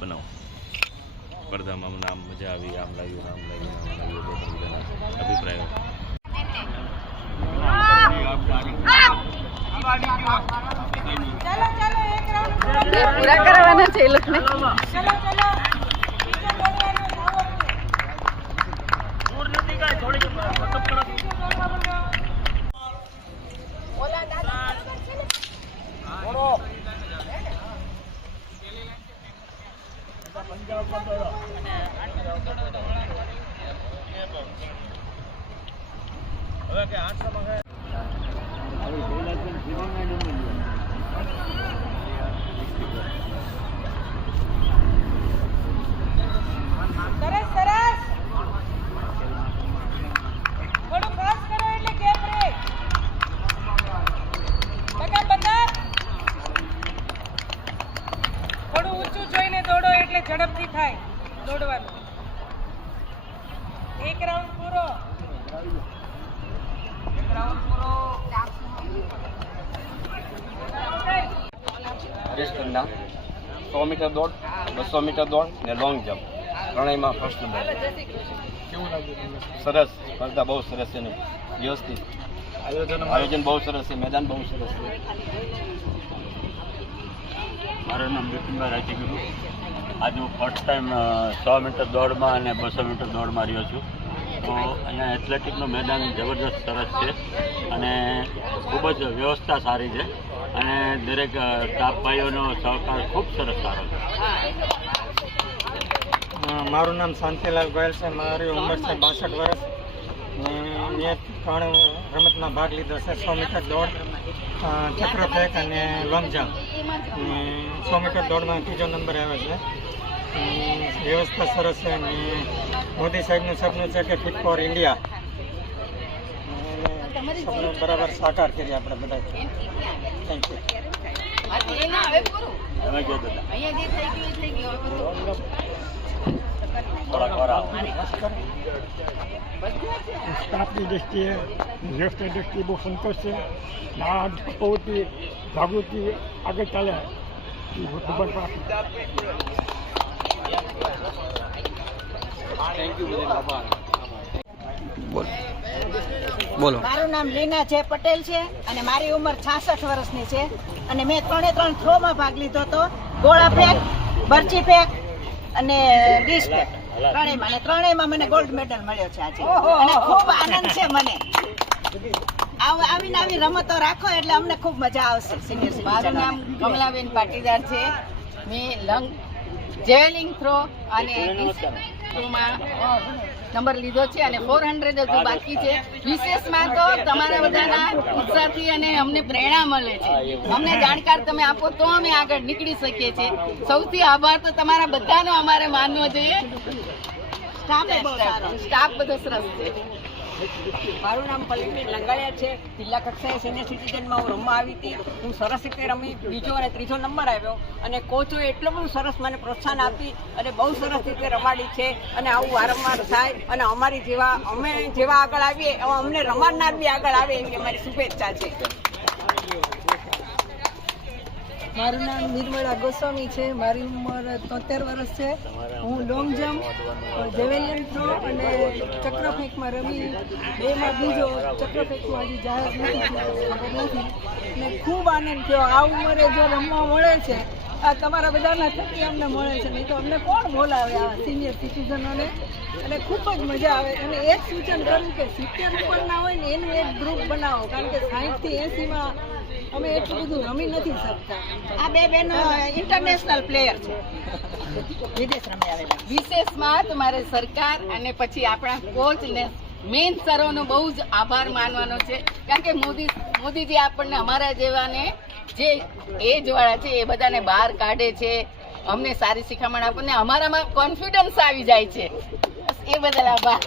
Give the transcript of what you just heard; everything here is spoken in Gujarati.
બનાવો સ્પર્ધામાં નામ મજા આવી, આમ લાગ્યું, આમ લાગ્યું, આમ લાગ્યું, બધાના અભિપ્રાયો. પૂરા કરવાના છે એ લોકોને. ઝડપથી થાય દોડવાનું. એક રાઉન્ડ પૂરો. હરેશ કંડા 100 મીટર દોડ, 200 મીટર દોડ ને લોંગ જમ્પ ત્રણેયમાં ફર્સ્ટ નંબર. સરસ સ્પર્ધા, બહુ સરસ છે ને વ્યવસ્થિત આયોજન બહુ સરસ છે, મેદાન બહુ સરસ છે. મારું નામ બિપિનભાઈ રાજ્યગુરુ. આજે હું ફર્સ્ટ ટાઈમ 100 મીટર દોડમાં અને 200 મીટર દોડમાં રહ્યો છું. તો અહીંયા એથ્લેટિકનું મેદાન જબરદસ્ત સરસ છે અને ખૂબ જ વ્યવસ્થા સારી છે અને દરેક સ્ટાફ ભાઈઓનો સહકાર ખૂબ સરસ સારો છે. મારું નામ શાંતિલાલ ગોયલ છે. મારી ઉંમર છે 62 વર્ષ. મેં 3 રમતમાં ભાગ લીધો છે: 100 મીટર દોડ, ચક્ર ફેંક અને લોંગ જમ્પ. 100 મીટર દોડમાં 3જો નંબર આવ્યો છે. વ્યવસ્થા સરસ છે અને મોદી સાહેબનું સપનું છે કે ફિટ ફોર ઇન્ડિયા. સપનું બરાબર સાકાર કરીએ આપણે બધા. Thank you. સ્ટાફની દ્રષ્ટિએ, વ્યવસ્થાની દ્રષ્ટિએ બહુ સંતોષ છે. આ પ્રવૃત્તિ જાગૃતિ આગળ ચાલે એ ખબર બોલો. મારું નામ લીના છે પટેલ છે અને મારી ઉંમર 66 વર્ષની છે અને મેં 3 થ્રોમાં ભાગ લીધો હતો: ગોળા ફેંક, બરછી ફેંક અને ડીશ ફેંક. ત્રણેયમાં મને ગોલ્ડ મેડલ મળ્યો છે આજે અને ખૂબ આનંદ છે મને. આવીને આવી રમતો રાખો એટલે અમને ખૂબ મજા આવશે. Senior citizen. મારું નામ કમલાબેન પાટીદાર છે. મેં જેવેલિંગ થ્રો અને થ્રોમાં નંબર લીધો છે અને 400 હજુ બાકી છે. વિશેષમાં તો તમારા બધાના ઉત્સાહથી અને અમને પ્રેરણા મળે છે. અમને જાણકાર તમે આપો તો અમે આગળ નીકળી શકીએ છીએ. સૌથી આભાર તો તમારા બધાનો અમારે માનવો જોઈએ. સ્ટાફ બધો સરસ છે. મારું નામ પલ્લવીબેન લંગાડિયા છે. જિલ્લા કક્ષાએ સિનિયર સિટીઝનમાં હું રમવા આવી હતી. હું સરસ રીતે રમી, 2જો અને 3જો નંબર આવ્યો અને કોચોએ એટલું બધું સરસ મને પ્રોત્સાહન આપી અને બહુ સરસ રીતે રમાડી છે અને આવું વારંવાર થાય અને અમે જેવા આગળ આવીએ એવા અમને રમાડનાર બી આગળ આવે એવી અમારી શુભેચ્છા છે. મારું નામ નિર્મળા ગોસ્વામી છે. મારી ઉંમર 73 વર્ષ છે. હું લોંગ જમ્પ, જેવેલિયન થ્રો અને ચક્ર ફેંકમાં રમી. 2માં બીજો, ચક્ર ફેંકમાં હજી જાહેર નથી ખબર નથી અને ખૂબ આનંદ થયો. આ ઉંમરે જો રમવા મળે છે, આ તમારા બધાના થકી અમને મળે છે, નહીં તો અમને કોણ બોલાવે આ સિનિયર સિટીઝનોને. અને ખૂબ જ મજા આવે. અને એક સૂચન કરું કે 70 ઉપરના હોય ને એનું એક ગ્રુપ બનાવો, કારણ કે 60 થી 80માં અમે એટલું બધું રમી નથી શકતા. આ બે બહેનો ઇન્ટરનેશનલ પ્લેયર છે, વિદેશ રમી આવેલા. વિશેષમાં તમારે સરકાર અને પછી આપણા કોચ ને મેન સરોનો બહુ જ આભાર માનવાનો છે, કારણ કે મોદીજી આપણને અમારા જેવાને જે એજ વાળા છે એ બધાને બહાર કાઢે છે. અમને સારી શિખામણ આપણને અમારામાં કોન્ફિડન્સ આવી જાય છે. એ બદલ આભાર.